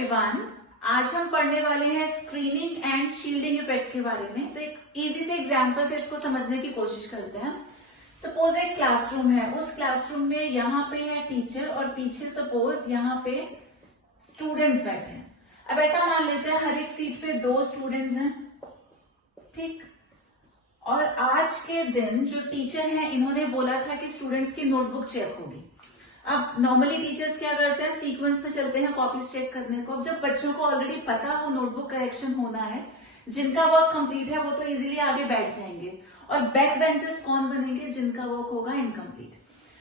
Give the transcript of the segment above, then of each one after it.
Everyone, आज हम पढ़ने वाले हैं स्क्रीनिंग एंड शील्डिंग इफेक्ट के बारे में। तो एक इजी से एग्जांपल से इसको समझने की कोशिश करते हैं। सपोज एक क्लासरूम है, उस क्लासरूम में यहाँ पे है टीचर और पीछे सपोज यहाँ पे स्टूडेंट्स बैठे हैं। अब ऐसा मान लेते हैं हर एक सीट पे 2 स्टूडेंट्स हैं, ठीक। और आज के दिन जो टीचर हैं इन्होंने बोला था कि स्टूडेंट्स की नोटबुक चेक होगी। अब नॉर्मली टीचर्स क्या करते हैं, सीक्वेंस में चलते हैं कॉपीज चेक करने को। अब जब बच्चों को ऑलरेडी पता हो नोटबुक करेक्शन होना है, जिनका वर्क कंप्लीट है वो तो इजीली आगे बैठ जाएंगे, और बैक बेंचर्स कौन बनेंगे, जिनका वर्क होगा इनकम्प्लीट।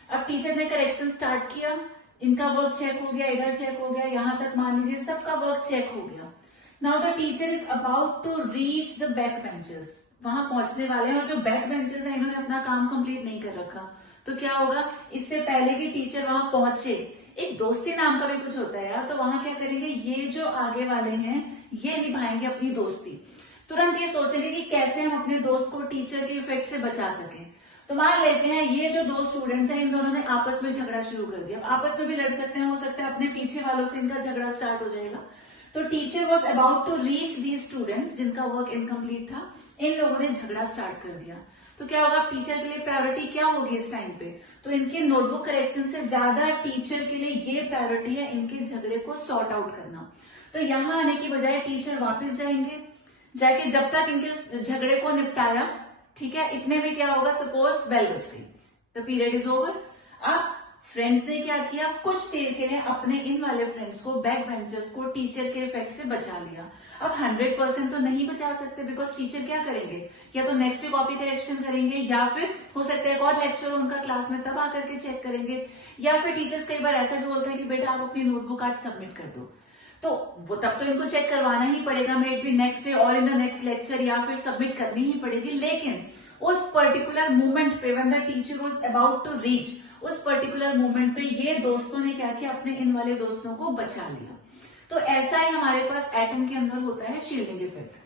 अब टीचर ने करेक्शन स्टार्ट किया, इनका वर्क चेक हो गया, इधर चेक हो गया, यहां तक मान लीजिए सबका वर्क चेक हो गया। Now the teacher is about to reach the back benchers, वहां पहुंचने वाले हैं, और जो बैक बेंचर्स हैं इन्होंने अपना काम कंप्लीट नहीं कर रखा। तो क्या होगा, इससे पहले कि टीचर वहां पहुंचे, एक दोस्ती नाम का भी कुछ होता है यार, तो वहां क्या करेंगे, ये जो आगे वाले हैं ये निभाएंगे अपनी दोस्ती। तुरंत ये सोचेंगे कि कैसे हम अपने दोस्त को टीचर के इफेक्ट से बचा सकें। तो मान लेते हैं ये जो 2 स्टूडेंट्स हैं, इन दोनों ने आपस में झगड़ा शुरू कर दिया। आपस में भी लड़ सकते हैं, हो सकता है अपने पीछे वालों से इनका झगड़ा स्टार्ट हो जाएगा। तो teacher was about to reach these students जिनका वर्क इनकम्प्लीट था, इन लोगों ने झगड़ा स्टार्ट कर दिया। तो क्या होगा, टीचर के लिए प्रायोरिटी क्या होगी इस टाइम पे, तो इनके नोटबुक करेक्शन से ज्यादा टीचर के लिए ये प्रायोरिटी है इनके झगड़े को सॉर्ट आउट करना। तो यहां आने की बजाय टीचर वापस जाएंगे, जाके जब तक इनके झगड़े को निपटाया, ठीक है, इतने में क्या होगा, सपोज बेल बज गई, द पीरियड इज ओवर। अब फ्रेंड्स ने क्या किया, कुछ देर के लिए अपने इन वाले फ्रेंड्स को, बैक बेंचर्स को टीचर के इफेक्ट से बचा लिया। अब 100% तो नहीं बचा सकते, बिकॉज टीचर क्या करेंगे, या तो नेक्स्ट डे कॉपी करेक्शन करेंगे, या फिर हो सकता है एक और लेक्चर हो उनका क्लास में, तब आकर के चेक करेंगे, या फिर टीचर्स कई बार ऐसा भी बोलते हैं कि बेटा आप अपनी नोटबुक आज सबमिट कर दो। तो वो तब तो इनको चेक करवाना ही पड़ेगा, मे बी नेक्स्ट डे और इन द नेक्स्ट लेक्चर, या फिर सबमिट करनी ही पड़ेगी। लेकिन उस पर्टिकुलर मोमेंट पे when the teacher was about to reach, उस पर्टिकुलर मोमेंट पे ये दोस्तों ने क्या किया, अपने इन वाले दोस्तों को बचा लिया। तो ऐसा ही हमारे पास एटम के अंदर होता है शील्डिंग इफेक्ट।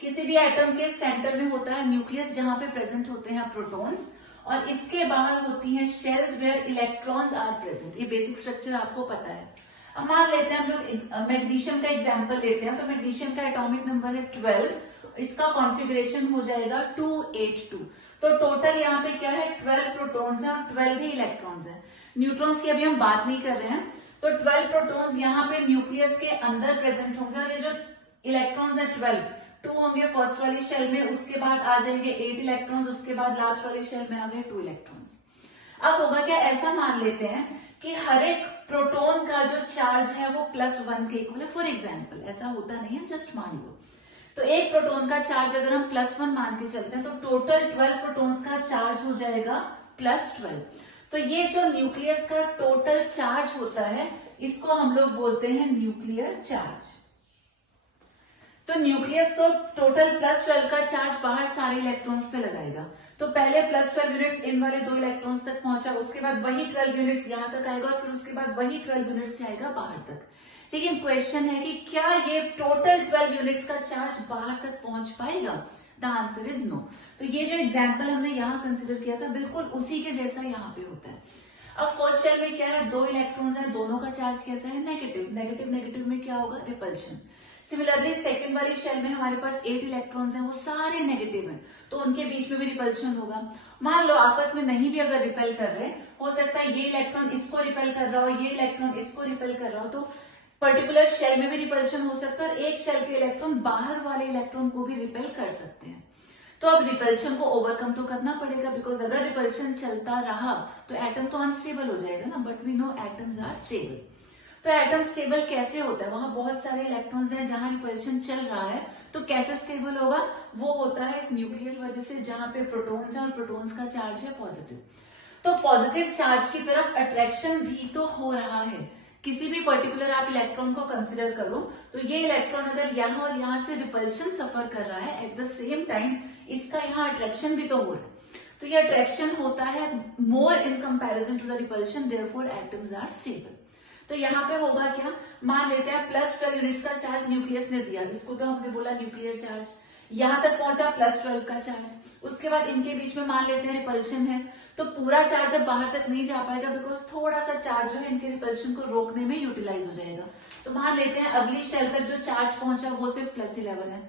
किसी भी एटम के सेंटर में होता है न्यूक्लियस, जहां पे प्रेजेंट होते हैं प्रोटॉन्स, और इसके बाहर होती हैं shells where electrons are present. ये बेसिक स्ट्रक्चर आपको पता है। अब मान लेते हैं हम लोग मैग्नीशियम का एग्जाम्पल लेते हैं। तो मैग्नीशियम का एटॉमिक नंबर है 12, इसका कॉन्फिगरेशन हो जाएगा 282। तो टोटल यहाँ पे क्या है, 12 प्रोटॉन्स है और 12 ही इलेक्ट्रॉन्स है। न्यूट्रॉन्स की अभी हम बात नहीं कर रहे हैं। तो 12 प्रोटॉन्स यहाँ पे न्यूक्लियस के अंदर प्रेजेंट होंगे, और ये जो इलेक्ट्रॉन्स है 12, 2 होंगे फर्स्ट वाली शेल में, उसके बाद आ जाएंगे 8 इलेक्ट्रॉन्स, उसके बाद लास्ट वाली शेल में आ गए 2 इलेक्ट्रॉन्स। अब होगा क्या, ऐसा मान लेते हैं कि हर एक प्रोटॉन का जो चार्ज है वो +1 के इक्वल है। फॉर एग्जाम्पल, ऐसा होता नहीं है, जस्ट मान लो। तो एक प्रोटॉन का चार्ज अगर हम +1 मान के चलते हैं, तो टोटल 12 प्रोटॉन्स का चार्ज हो जाएगा +12। तो ये जो न्यूक्लियस का टोटल चार्ज होता है, इसको हम लोग बोलते हैं न्यूक्लियर चार्ज। तो न्यूक्लियस तो टोटल +12 का चार्ज बाहर सारे इलेक्ट्रॉन्स पे लगाएगा। तो पहले +12 यूनिट्स इन वाले 2 इलेक्ट्रॉन्स तक पहुंचा, उसके बाद वही 12 यूनिट्स यहां तक आएगा, और फिर उसके बाद वही 12 यूनिट्स जाएगा बाहर तक। लेकिन क्वेश्चन है कि क्या ये टोटल 12 यूनिट्स का चार्ज बाहर तक पहुंच पाएगा? The answer is no. तो ये जो एग्जाम्पल हमने यहाँ कंसिडर किया था, बिल्कुल उसी के जैसा यहाँ पे होता है। अब फर्स्ट शेल में क्या है, 2 इलेक्ट्रॉन्स है, दोनों का चार्ज कैसा है, नेगेटिव। नेगेटिव नेगेटिव में क्या होगा, रिपल्शन। सिमिलरली सेकेंड वाली शेल में हमारे पास 8 इलेक्ट्रॉन्स हैं, वो सारे नेगेटिव हैं, तो उनके बीच में भी रिपल्शन होगा। मान लो आपस में नहीं भी अगर रिपेल कर रहे, हो सकता है ये इलेक्ट्रॉन इसको रिपेल कर रहा हो, ये इलेक्ट्रॉन इसको रिपेल कर रहा हो, तो पर्टिकुलर शेल में भी रिपल्शन हो सकता है, और एक शेल के इलेक्ट्रॉन बाहर वाले इलेक्ट्रॉन को भी रिपेल कर सकते हैं। तो अब रिपल्शन को ओवरकम तो करना पड़ेगा, बिकॉज अगर रिपल्शन चलता रहा तो एटम तो अनस्टेबल हो जाएगा ना, but we know atoms are stable. तो एटम स्टेबल कैसे होता है, वहां बहुत सारे इलेक्ट्रॉन्स हैं, जहां रिपल्शन चल रहा है, तो कैसे स्टेबल होगा, वो होता है इस न्यूक्लियस वजह से, जहां पे प्रोटॉन्स है और प्रोटॉन्स का चार्ज है पॉजिटिव। तो पॉजिटिव चार्ज की तरफ अट्रैक्शन भी तो हो रहा है। किसी भी पर्टिकुलर आप इलेक्ट्रॉन को कंसिडर करो, तो ये इलेक्ट्रॉन अगर यहाँ और यहाँ से रिपल्शन सफर कर रहा है, एट द सेम टाइम इसका यहाँ अट्रैक्शन भी तो हो रहा है। तो ये अट्रैक्शन होता है more in comparison to the repulsion, therefore atoms are stable. तो यहाँ पे होगा क्या, मान लेते हैं +12 यूनिट्स का चार्ज न्यूक्लियस ने दिया, इसको तो हमने बोला न्यूक्लियर चार्ज। यहां तक पहुंचा +12 का चार्ज, उसके बाद इनके बीच में मान लेते हैं रिपल्शन है, तो पूरा चार्ज जब बाहर तक नहीं जा पाएगा बिकॉज थोड़ा सा चार्ज जो है इनके रिपल्शन को रोकने में यूटिलाइज हो जाएगा। तो मान लेते हैं अगली शेल तक जो चार्ज पहुंचा वो सिर्फ +11 है,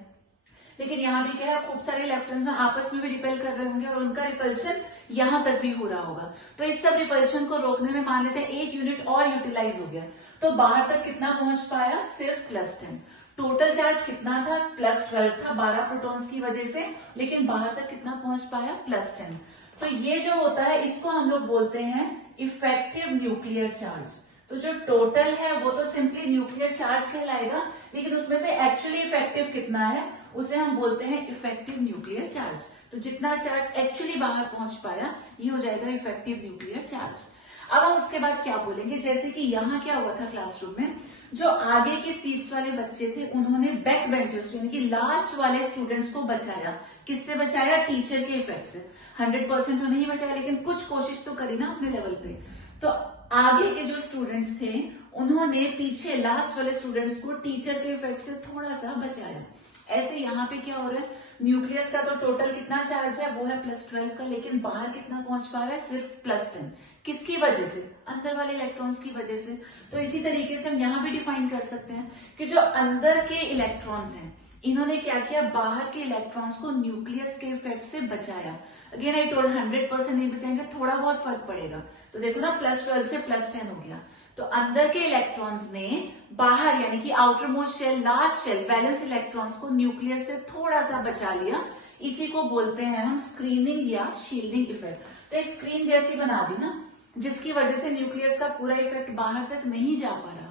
लेकिन यहाँ भी क्या है खूब सारे इलेक्ट्रॉन्स आपस में भी रिपेल कर रहे होंगे और उनका रिपल्शन यहां तक भी हो रहा होगा। तो इस सब रिपल्शन को रोकने में मान लेते हैं 1 यूनिट और यूटिलाइज हो गया, तो बाहर तक कितना पहुंच पाया, सिर्फ +10। टोटल चार्ज कितना था, +12 था 12 प्रोटॉन्स की वजह से, लेकिन बाहर तक कितना पहुंच पाया, +10। तो ये जो होता है इसको हम लोग बोलते हैं इफेक्टिव न्यूक्लियर चार्ज। तो जो टोटल है वो तो सिंपली न्यूक्लियर चार्ज कहलाएगा, लेकिन उसमें से एक्चुअली इफेक्टिव कितना है उसे हम बोलते हैं इफेक्टिव न्यूक्लियर चार्ज। तो जितना चार्ज एक्चुअली बाहर पहुंच पाया ये हो जाएगा इफेक्टिव न्यूक्लियर चार्ज। अब हम उसके बाद क्या बोलेंगे, जैसे कि यहाँ क्या हुआ था क्लासरूम में, जो आगे के सीट्स वाले बच्चे थे उन्होंने बैक बेंचर्स यानी कि लास्ट वाले स्टूडेंट्स को बचाया। किससे बचाया, टीचर के इफेक्ट से। 100% तो नहीं बचाया, लेकिन कुछ कोशिश तो करी ना अपने लेवल पे। तो आगे के जो स्टूडेंट्स थे उन्होंने पीछे लास्ट वाले स्टूडेंट्स को टीचर के इफेक्ट से थोड़ा सा बचाया। ऐसे यहाँ पे क्या हो रहा है, न्यूक्लियस का तो टोटल कितना चार्ज है वो है +12 का, लेकिन बाहर कितना पहुंच पा रहा है, सिर्फ +10। किसकी वजह से, अंदर वाले इलेक्ट्रॉन्स की वजह से। तो इसी तरीके से हम यहाँ भी डिफाइन कर सकते हैं कि जो अंदर के इलेक्ट्रॉन्स हैं इन्होंने क्या किया, बाहर के इलेक्ट्रॉन्स को न्यूक्लियस के इफेक्ट से बचाया। अगेन आई टोल्ड 100% नहीं बचाएंगे, थोड़ा बहुत फर्क पड़ेगा। तो देखो ना +12 से +10 हो गया। तो अंदर के इलेक्ट्रॉन्स ने बाहर यानी कि outermost shell, last shell, valence electrons को न्यूक्लियस से थोड़ा सा बचा लिया। इसी को बोलते हैं हम स्क्रीनिंग या शील्डिंग इफेक्ट। तो एक स्क्रीन जैसी बना दी ना, जिसकी वजह से न्यूक्लियस का पूरा इफेक्ट बाहर तक नहीं जा पा रहा।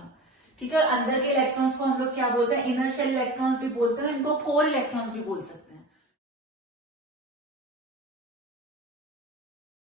ठीक है, अंदर के इलेक्ट्रॉन्स को हम लोग क्या बोलते हैं, इनर शेल इलेक्ट्रॉन्स भी बोलते हैं, इनको कोर इलेक्ट्रॉन्स भी बोल सकते हैं।